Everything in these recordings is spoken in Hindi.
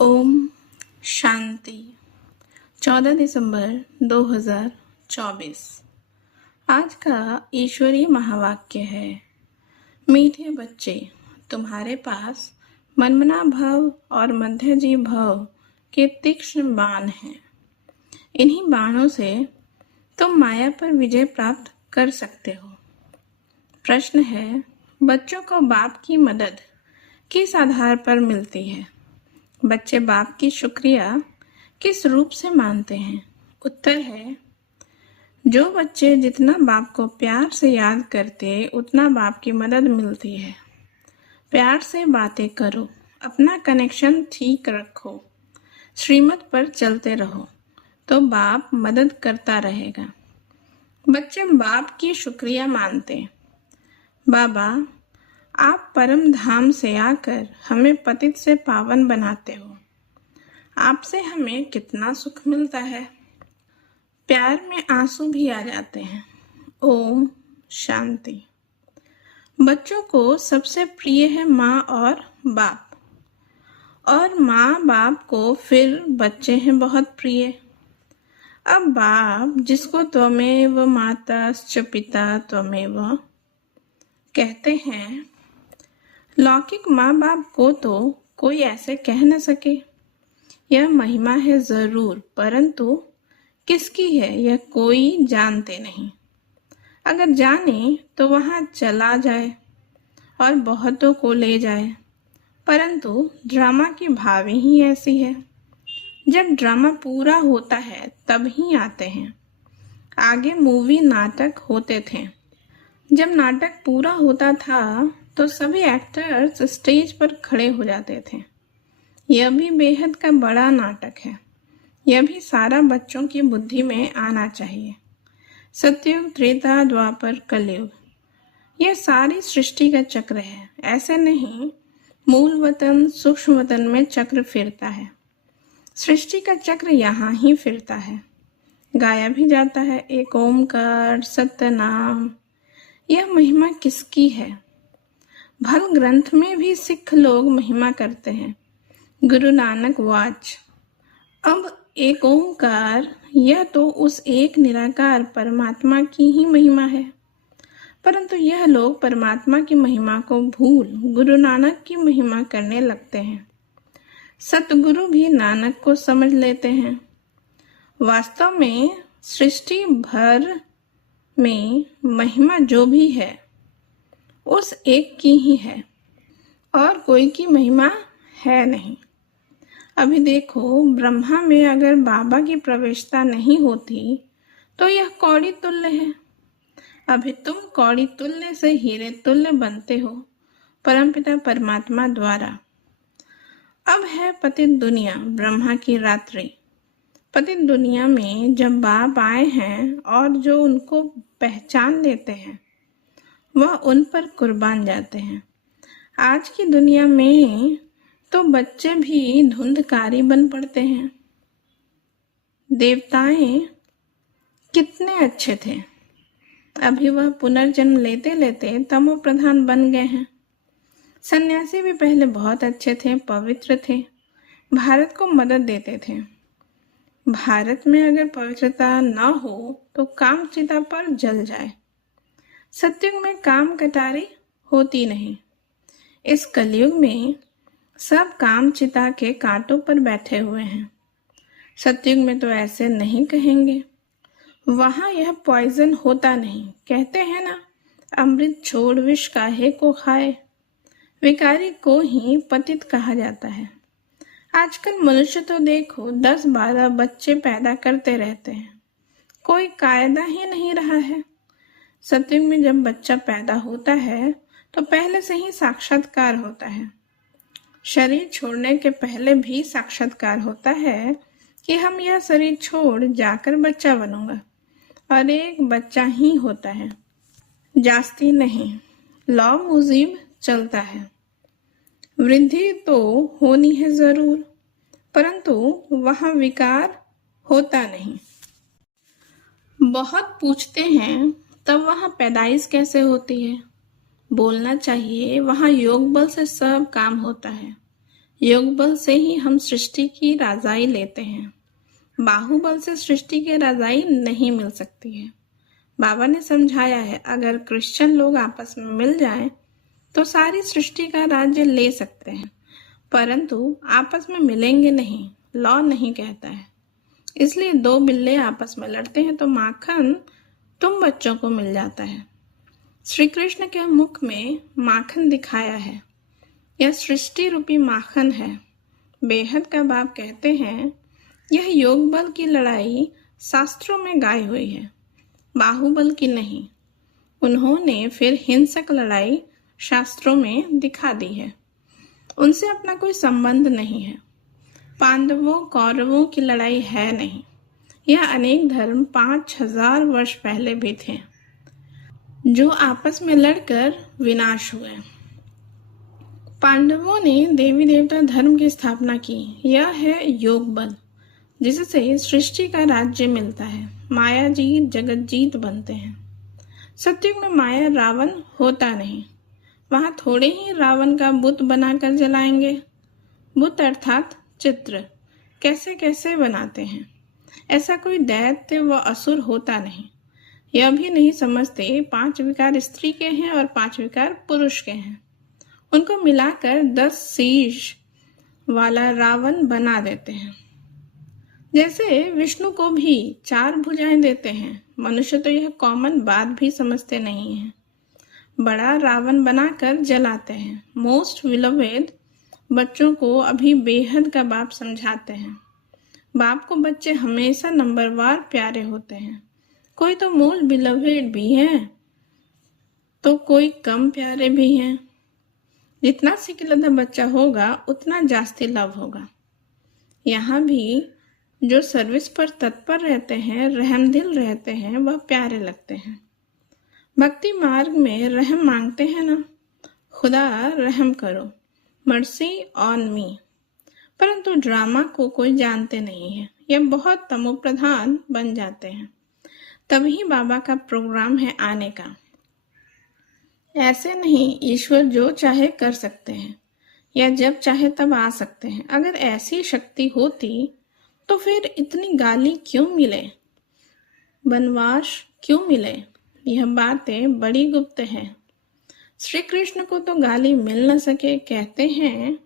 ओम शांति। 14 दिसंबर 2024। आज का ईश्वरीय महावाक्य है, मीठे बच्चे, तुम्हारे पास मनमना भव और मध्यजीव भव के तीक्ष्ण बाण हैं। इन्हीं बाणों से तुम माया पर विजय प्राप्त कर सकते हो। प्रश्न है, बच्चों को बाप की मदद किस आधार पर मिलती है? बच्चे बाप की शुक्रिया किस रूप से मानते हैं? उत्तर है, जो बच्चे जितना बाप को प्यार से याद करते उतना बाप की मदद मिलती है। प्यार से बातें करो, अपना कनेक्शन ठीक रखो, श्रीमत पर चलते रहो तो बाप मदद करता रहेगा। बच्चे बाप की शुक्रिया मानते, बाबा आप परम धाम से आकर हमें पतित से पावन बनाते हो। आपसे हमें कितना सुख मिलता है। प्यार में आंसू भी आ जाते हैं। ओम शांति। बच्चों को सबसे प्रिय है माँ और बाप, और माँ बाप को फिर बच्चे हैं बहुत प्रिय। अब बाप जिसको त्वमेव माताश्च पिता त्वमेव कहते हैं, लौकिक माँ बाप को तो कोई ऐसे कह न सके। यह महिमा है जरूर, परंतु किसकी है यह कोई जानते नहीं। अगर जाने तो वहां चला जाए और बहुतों को ले जाए, परंतु ड्रामा की भावी ही ऐसी है। जब ड्रामा पूरा होता है तब ही आते हैं। आगे मूवी नाटक होते थे। जब नाटक पूरा होता था तो सभी एक्टर्स स्टेज पर खड़े हो जाते थे। यह भी बेहद का बड़ा नाटक है। यह भी सारा बच्चों की बुद्धि में आना चाहिए। सतयुग, त्रेता, द्वापर, कलयुग, यह सारी सृष्टि का चक्र है। ऐसे नहीं मूल वतन सूक्ष्म वतन में चक्र फिरता है। सृष्टि का चक्र यहाँ ही फिरता है। गाया भी जाता है, एक ओमकार सत्य नाम। यह महिमा किसकी है? भल ग्रंथ में भी सिख लोग महिमा करते हैं। गुरु नानक वाच। अब एक ओंकार, यह तो उस एक निराकार परमात्मा की ही महिमा है, परंतु यह लोग परमात्मा की महिमा को भूल गुरु नानक की महिमा करने लगते हैं। सतगुरु भी नानक को समझ लेते हैं। वास्तव में सृष्टि भर में महिमा जो भी है उस एक की ही है, और कोई की महिमा है नहीं। अभी देखो, ब्रह्मा में अगर बाबा की प्रवेशता नहीं होती तो यह कौड़ी तुल्य है। अभी तुम कौड़ी तुल्य से हीरे तुल्य बनते हो परमपिता परमात्मा द्वारा। अब है पतित दुनिया, ब्रह्मा की रात्रि। पतित दुनिया में जब बाप आए हैं और जो उनको पहचान लेते हैं वह उन पर कुर्बान जाते हैं। आज की दुनिया में तो बच्चे भी धुंधकारी बन पड़ते हैं। देवताएं कितने अच्छे थे, अभी वह पुनर्जन्म लेते लेते तमो प्रधान बन गए हैं। सन्यासी भी पहले बहुत अच्छे थे, पवित्र थे, भारत को मदद देते थे। भारत में अगर पवित्रता न हो तो काम चिता पर जल जाए। सतयुग में काम कटारी होती नहीं। इस कलयुग में सब काम चिता के कांटों पर बैठे हुए हैं। सतयुग में तो ऐसे नहीं कहेंगे। वहां यह पॉइजन होता नहीं। कहते हैं ना, अमृत छोड़ विष काहे को खाए। विकारी को ही पतित कहा जाता है। आजकल मनुष्य तो देखो 10-12 बच्चे पैदा करते रहते हैं। कोई कायदा ही नहीं रहा है। सतयुग में जब बच्चा पैदा होता है तो पहले से ही साक्षात्कार होता है। शरीर छोड़ने के पहले भी साक्षात्कार होता है कि हम यह शरीर छोड़ जाकर बच्चा बनूंगा, और एक बच्चा ही होता है, जास्ती नहीं। लौ मुजीब चलता है। वृद्धि तो होनी है जरूर, परंतु वहां विकार होता नहीं। बहुत पूछते हैं तब वहां पैदाइश कैसे होती है? बोलना चाहिए वहाँ योग बल से सब काम होता है। योग बल से ही हम सृष्टि की राजाई लेते हैं। बाहुबल से सृष्टि की राजाई नहीं मिल सकती है। बाबा ने समझाया है, अगर क्रिश्चियन लोग आपस में मिल जाएं तो सारी सृष्टि का राज्य ले सकते हैं, परंतु आपस में मिलेंगे नहीं, लॉ नहीं कहता है। इसलिए दो बिल्ले आपस में लड़ते हैं तो माखन तुम बच्चों को मिल जाता है। श्री कृष्ण के मुख में माखन दिखाया है। यह सृष्टि रूपी माखन है। बेहद का बाप कहते हैं, यह योग बल की लड़ाई शास्त्रों में गाई हुई है, बाहुबल की नहीं। उन्होंने फिर हिंसक लड़ाई शास्त्रों में दिखा दी है। उनसे अपना कोई संबंध नहीं है। पांडवों कौरवों की लड़ाई है नहीं। यह अनेक धर्म 5000 वर्ष पहले भी थे, जो आपस में लड़कर विनाश हुए। पांडवों ने देवी देवता धर्म की स्थापना की। यह है योग बल, जिससे सृष्टि का राज्य मिलता है। माया जीत जगत जीत बनते हैं। सत्युग में माया रावण होता नहीं। वहां थोड़े ही रावण का बुत बनाकर जलाएंगे। बुत अर्थात चित्र कैसे कैसे बनाते हैं। ऐसा कोई दैत्य व असुर होता नहीं। यह भी नहीं समझते 5 विकार स्त्री के हैं और 5 विकार पुरुष के हैं। उनको मिलाकर 10 शीश वाला रावण बना देते हैं। जैसे विष्णु को भी 4 भुजाएं देते हैं। मनुष्य तो यह कॉमन बात भी समझते नहीं है। बड़ा रावण बनाकर जलाते हैं। मोस्ट विलोवेड बच्चों को अभी बेहद का बाप समझाते हैं। बाप को बच्चे हमेशा नंबरवार प्यारे होते हैं। कोई तो मोस्ट बिलोवेड भी है तो कोई कम प्यारे भी हैं। जितना सिकलदा बच्चा होगा उतना जास्ती लव होगा। यहाँ भी जो सर्विस पर तत्पर रहते हैं, रहमदिल रहते हैं, वह प्यारे लगते हैं। भक्ति मार्ग में रहम मांगते हैं ना, खुदा रहम करो, मर्सी ऑन मी। परंतु ड्रामा को कोई जानते नहीं है। यह बहुत तमोप्रधान बन जाते हैं। तभी बाबा का प्रोग्राम है आने का। ऐसे नहीं, ईश्वर जो चाहे कर सकते हैं या जब चाहे तब आ सकते हैं। अगर ऐसी शक्ति होती तो फिर इतनी गाली क्यों मिले, वनवास क्यों मिले? यह बातें बड़ी गुप्त हैं। श्री कृष्ण को तो गाली मिल न सके। कहते हैं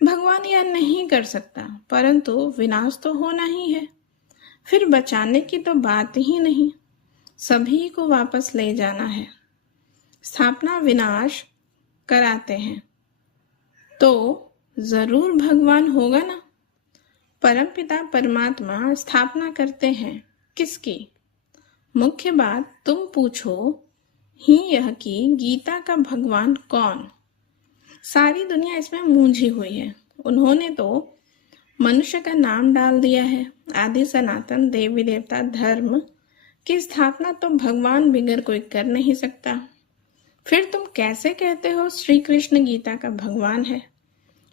भगवान यह नहीं कर सकता, परंतु विनाश तो होना ही है। फिर बचाने की तो बात ही नहीं, सभी को वापस ले जाना है। स्थापना विनाश कराते हैं तो जरूर भगवान होगा ना। परमपिता परमात्मा स्थापना करते हैं किसकी? मुख्य बात तुम पूछो ही यह कि गीता का भगवान कौन? सारी दुनिया इसमें मूंझी हुई है। उन्होंने तो मनुष्य का नाम डाल दिया है। आदि सनातन देवी देवता धर्म की स्थापना तो भगवान बिगर कोई कर नहीं सकता। फिर तुम कैसे कहते हो श्री कृष्ण गीता का भगवान है?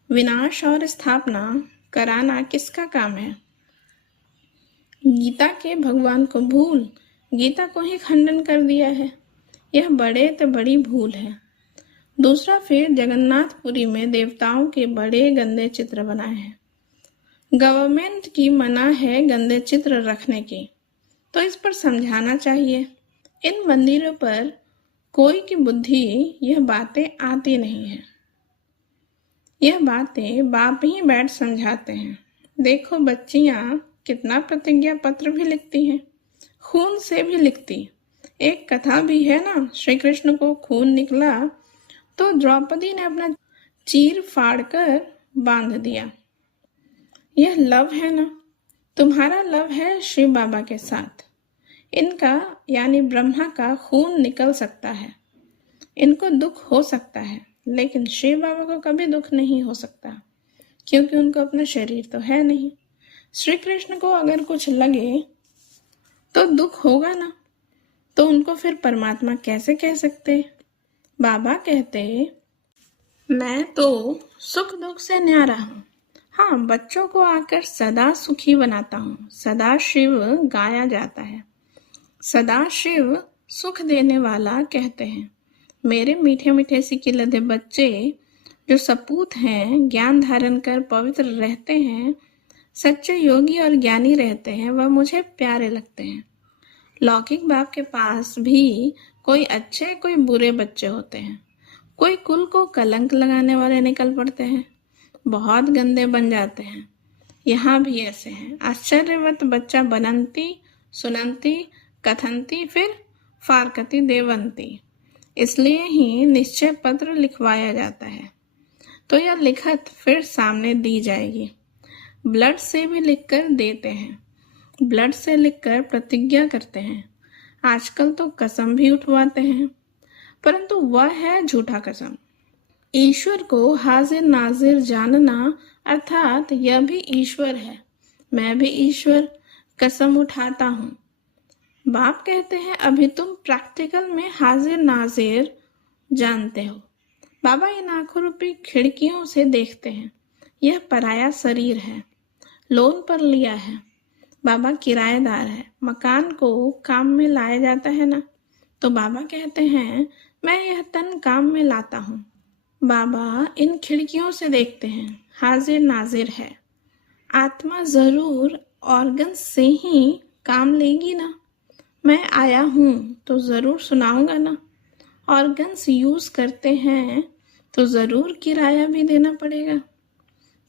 विनाश और स्थापना कराना किसका काम है? गीता के भगवान को भूल गीता को ही खंडन कर दिया है। यह बड़े तो बड़ी भूल है। दूसरा, फिर जगन्नाथपुरी में देवताओं के बड़े गंदे चित्र बनाए हैं। गवर्नमेंट की मना है गंदे चित्र रखने की, तो इस पर समझाना चाहिए। इन मंदिरों पर कोई की बुद्धि यह बातें आती नहीं है। यह बातें बाप ही बैठ समझाते हैं। देखो बच्चियां कितना प्रतिज्ञा पत्र भी लिखती हैं, खून से भी लिखती। एक कथा भी है ना, श्री कृष्ण को खून निकला तो द्रौपदी ने अपना चीर फाड़कर बांध दिया। यह लव है ना। तुम्हारा लव है शिव बाबा के साथ। इनका यानी ब्रह्मा का खून निकल सकता है, इनको दुख हो सकता है, लेकिन शिव बाबा को कभी दुख नहीं हो सकता, क्योंकि उनको अपना शरीर तो है नहीं। श्री कृष्ण को अगर कुछ लगे तो दुख होगा ना, तो उनको फिर परमात्मा कैसे कह सकते? बाबा कहते मैं तो सुख दुख से न्यारा हूँ। हाँ, बच्चों को आकर सदा सुखी बनाता हूँ। सदा शिव गाया जाता है। सदा शिव सुख देने वाला कहते हैं। मेरे मीठे मीठे सिक्के लदे बच्चे जो सपूत हैं, ज्ञान धारण कर पवित्र रहते हैं, सच्चे योगी और ज्ञानी रहते हैं, वह मुझे प्यारे लगते हैं। लौकिक बाप के पास भी कोई अच्छे कोई बुरे बच्चे होते हैं। कोई कुल को कलंक लगाने वाले निकल पड़ते हैं, बहुत गंदे बन जाते हैं। यहाँ भी ऐसे हैं। आश्चर्यवत बच्चा बनंती, सुनंती, कथंती, फिर फारकती देवंती। इसलिए ही निश्चय पत्र लिखवाया जाता है, तो यह लिखत फिर सामने दी जाएगी। ब्लड से भी लिखकर देते हैं, ब्लड से लिखकर प्रतिज्ञा करते हैं। आजकल तो कसम भी उठवाते हैं, परंतु वह है झूठा कसम। ईश्वर को हाजिर नाजिर जानना अर्थात यह भी ईश्वर है, मैं भी ईश्वर, कसम उठाता हूँ। बाप कहते हैं अभी तुम प्रैक्टिकल में हाजिर नाजिर जानते हो। बाबा इन आंखों रूपी खिड़कियों से देखते हैं। यह पराया शरीर है, लोन पर लिया है। बाबा किराएदार है। मकान को काम में लाया जाता है ना, तो बाबा कहते हैं मैं यह तन काम में लाता हूँ। बाबा इन खिड़कियों से देखते हैं, हाजिर नाजिर है। आत्मा जरूर ऑर्गन से ही काम लेगी ना। मैं आया हूँ तो जरूर सुनाऊंगा ना। ऑर्गन्स यूज करते हैं तो जरूर किराया भी देना पड़ेगा।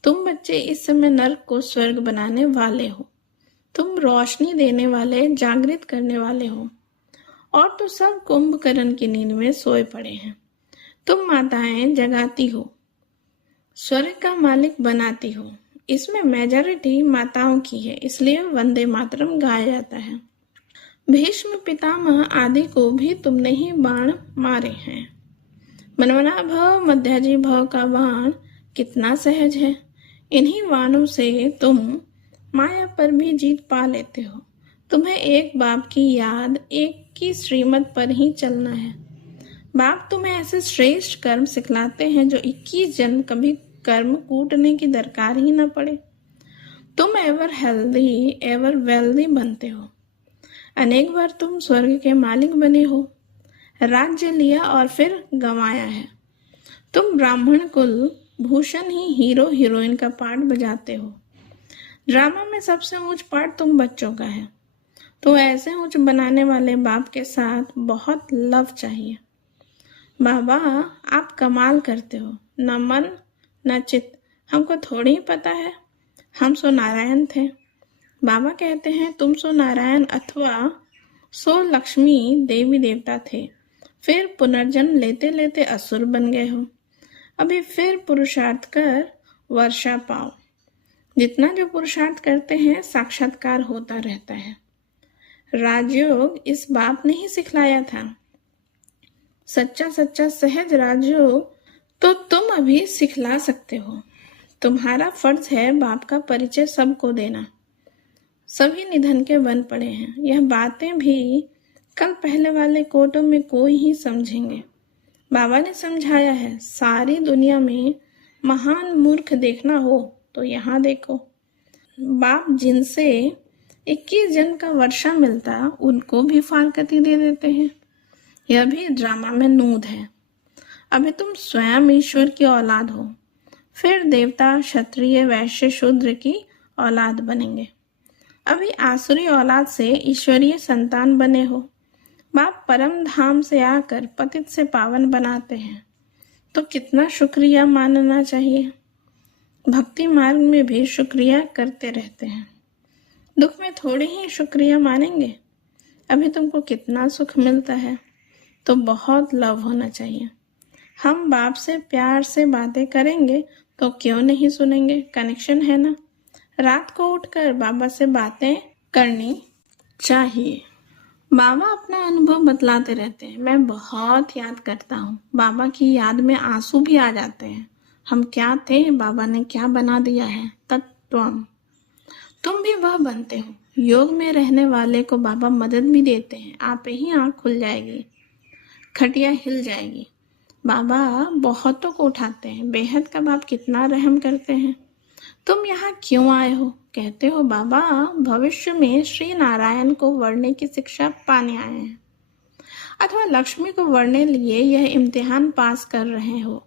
तुम बच्चे इस समय नर्क को स्वर्ग बनाने वाले हो। तुम रोशनी देने वाले, जागृत करने वाले हो। और तो सब कुंभकर्ण की नींद में सोए पड़े हैं। तुम माताएं जगाती हो, स्वर्ग का मालिक बनाती हो। इसमें मेजॉरिटी माताओं की है, इसलिए वंदे मातरम गाया जाता है। भीष्म पितामह आदि को भी तुमने ही बाण मारे हैं। मनमना भव मध्याजी भव का बाण कितना सहज है। इन्हीं बाणों से तुम माया पर भी जीत पा लेते हो। तुम्हें एक बाप की याद, एक की श्रीमत पर ही चलना है। बाप तुम्हें ऐसे श्रेष्ठ कर्म सिखलाते हैं जो 21 जन्म कभी कर्म कूटने की दरकार ही न पड़े। तुम एवर हेल्दी एवर वेल्दी बनते हो। अनेक बार तुम स्वर्ग के मालिक बने हो, राज्य लिया और फिर गंवाया है। तुम ब्राह्मण कुल भूषण ही हीरो हीरोइन का पार्ट बजाते हो। ड्रामा में सबसे ऊंच पार्ट तुम बच्चों का है। तो ऐसे ऊंच बनाने वाले बाप के साथ बहुत लव चाहिए। बाबा आप कमाल करते हो, न मन न चित्त। हमको थोड़ी ही पता है, हम सो नारायण थे। बाबा कहते हैं तुम सो नारायण अथवा सो लक्ष्मी देवी देवता थे, फिर पुनर्जन्म लेते लेते असुर बन गए हो। अभी फिर पुरुषार्थ कर वर्षा पाओ। जितना जो पुरुषार्थ करते हैं साक्षात्कार होता रहता है। राजयोग इस बाप ने ही सिखलाया था। सच्चा सच्चा सहज राजयोग तो तुम अभी सिखला सकते हो। तुम्हारा फर्ज है बाप का परिचय सबको देना। सभी निधन के बन पड़े हैं। यह बातें भी कल पहले वाले कोटों में कोई ही समझेंगे। बाबा ने समझाया है, सारी दुनिया में महान मूर्ख देखना हो तो यहाँ देखो। बाप जिनसे 21 जन्म का वर्षा मिलता उनको भी फारकती दे देते हैं। यह भी ड्रामा में नूद है। अभी तुम स्वयं ईश्वर की औलाद हो, फिर देवता, क्षत्रिय, वैश्य, शूद्र की औलाद बनेंगे। अभी आसुरी औलाद से ईश्वरीय संतान बने हो। बाप परम धाम से आकर पतित से पावन बनाते हैं, तो कितना शुक्रिया मानना चाहिए। भक्ति मार्ग में भी शुक्रिया करते रहते हैं। दुख में थोड़ी ही शुक्रिया मानेंगे। अभी तुमको कितना सुख मिलता है, तो बहुत लव होना चाहिए। हम बाप से प्यार से बातें करेंगे तो क्यों नहीं सुनेंगे। कनेक्शन है ना। रात को उठकर बाबा से बातें करनी चाहिए। बाबा अपना अनुभव बतलाते रहते हैं। मैं बहुत याद करता हूँ। बाबा की याद में आंसू भी आ जाते हैं। हम क्या थे, बाबा ने क्या बना दिया है। तत्वम तुम भी वह बनते हो। योग में रहने वाले को बाबा मदद भी देते हैं। आप ही आँख खुल जाएगी, खटिया हिल जाएगी। बाबा बहुतों को उठाते हैं। बेहद का बाप कितना रहम करते हैं। तुम यहाँ क्यों आए हो? कहते हो बाबा भविष्य में श्री नारायण को वर्णने की शिक्षा पाने आए हैं। अथवा लक्ष्मी को वरने लिए यह इम्तिहान पास कर रहे हो।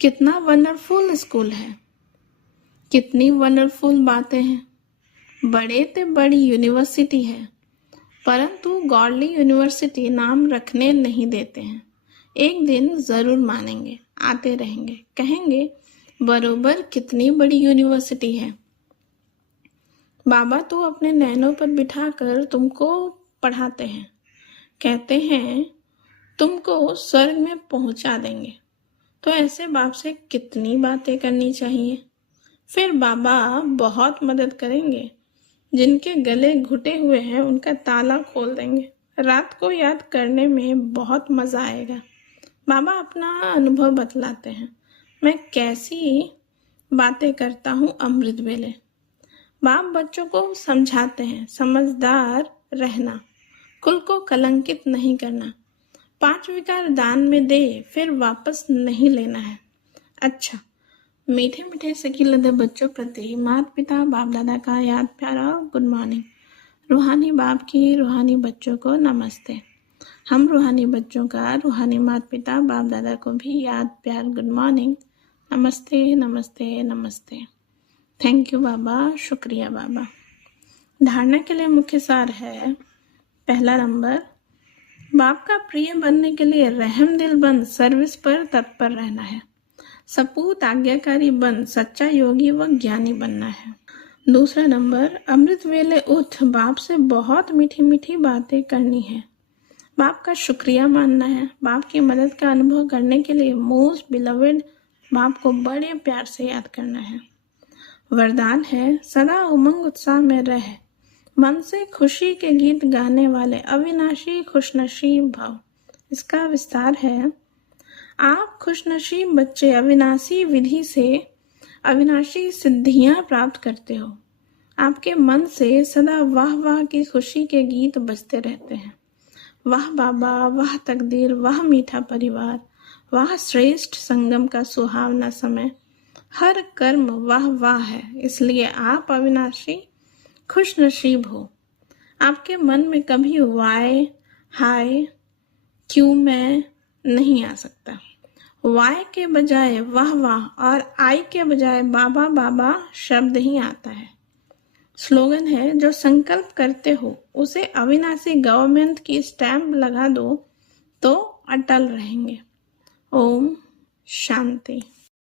कितना वंडरफुल स्कूल है, कितनी वंडरफुल बातें हैं। बड़े ते बड़ी यूनिवर्सिटी है, परंतु गॉडली यूनिवर्सिटी नाम रखने नहीं देते हैं। एक दिन जरूर मानेंगे, आते रहेंगे, कहेंगे बरोबर कितनी बड़ी यूनिवर्सिटी है। बाबा तो अपने नैनों पर बिठाकर तुमको पढ़ाते हैं, कहते हैं तुमको स्वर्ग में पहुंचा देंगे। तो ऐसे बाप से कितनी बातें करनी चाहिए। फिर बाबा बहुत मदद करेंगे। जिनके गले घुटे हुए हैं उनका ताला खोल देंगे। रात को याद करने में बहुत मजा आएगा। बाबा अपना अनुभव बतलाते हैं, मैं कैसी बातें करता हूँ अमृत वेले। बाप बच्चों को समझाते हैं, समझदार रहना, कुल को कलंकित नहीं करना, 5 विकार दान में दे, फिर वापस नहीं लेना है। अच्छा, मीठे मीठे सिकिलधे बच्चों प्रति माता पिता बाप दादा का याद प्यारा गुड मॉर्निंग। रूहानी बाप की रूहानी बच्चों को नमस्ते। हम रूहानी बच्चों का रूहानी माता पिता बाप दादा को भी याद प्यार गुड मॉर्निंग, नमस्ते नमस्ते नमस्ते। थैंक यू बाबा, शुक्रिया बाबा। धारणा के लिए मुख्य सार है, पहला नंबर, बाप का प्रिय बनने के लिए रहम दिल बन सर्विस पर तत्पर रहना है। सपूत आज्ञाकारी बन सच्चा योगी व ज्ञानी बनना है। दूसरा नंबर, अमृत वेले उठ बाप से बहुत मीठी मीठी बातें करनी है। बाप का शुक्रिया मानना है। बाप की मदद का अनुभव करने के लिए मोस्ट बिलवेड बाप को बड़े प्यार से याद करना है। वरदान है, सदा उमंग उत्साह में रह, मन से खुशी के गीत गाने वाले अविनाशी खुशनसीब भव। इसका विस्तार है, आप खुशनसीब बच्चे अविनाशी विधि से अविनाशी सिद्धियां प्राप्त करते हो। आपके मन से सदा वाह वाह की खुशी के गीत बजते रहते हैं। वाह बाबा, वाह तकदीर, वाह मीठा परिवार, वाह श्रेष्ठ संगम का सुहावना समय। हर कर्म वाह वाह है, इसलिए आप अविनाशी खुशनसीब हो। आपके मन में कभी वाय, हाय, क्यों मैं नहीं आ सकता। वाय के बजाय वाह वाह और आई के बजाय बाबा बाबा शब्द ही आता है। स्लोगन है, जो संकल्प करते हो उसे अविनाशी गवर्नमेंट की स्टैंप लगा दो तो अटल रहेंगे। ओम शांति।